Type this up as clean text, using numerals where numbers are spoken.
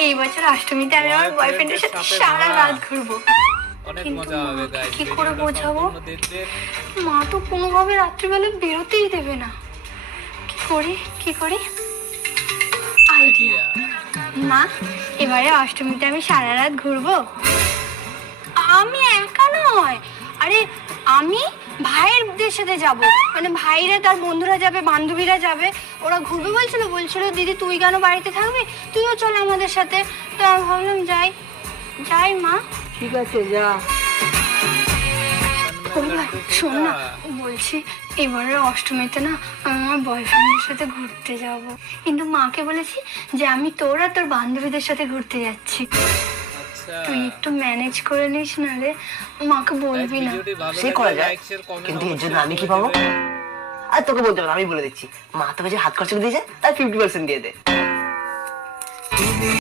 এই বছর অষ্টমীতে আমি আমার বয়ফ্রেন্ডের সাথে সারা রাত ঘুরবো। অনেক কিন্তু মজা হবে মাকে গাইস। কি করে বোঝাবো? দেখবেন মা তো কোনোভাবে রাত্রিবেলা বেরোতেই দেবে না। কি করি আইডিয়া। মা, এবারে অষ্টমীতে আমি সারা রাত ঘুরবো। আমি একা নয়, আরে আমি ভাইয়েরদের সাথে যাব, মানে ভাইরা তার বন্ধুরা যাবে, বান্ধবীরা যাবে, ওরা ঘুরবে বলছিল দিদি তুই কেন বাড়িতে থাকবি, তুইও চল আমাদের সাথে। তো আমি ভাবলাম যাই মা। ঠিক আছে যা। ও ভাই শোন না, বলছি এবারে অষ্টমীতে না আমি আমার বয়ফ্রেন্ডের সাথে ঘুরতে যাব, কিন্তু মাকে বলেছি যে আমি তোর আর তোর বান্ধবীদের সাথে ঘুরতে যাচ্ছি। তুই একটু ম্যানেজ করে নিস না রে, মাকে বলবি না। সে করা যায়, কিন্তু এর জন্য আমি কি পাবো? আর তোকে বলতে হবে না, আমি বলে দিচ্ছি। মা তোকে যে হাত খরচা দিয়েছে তার 50% দিয়ে দে।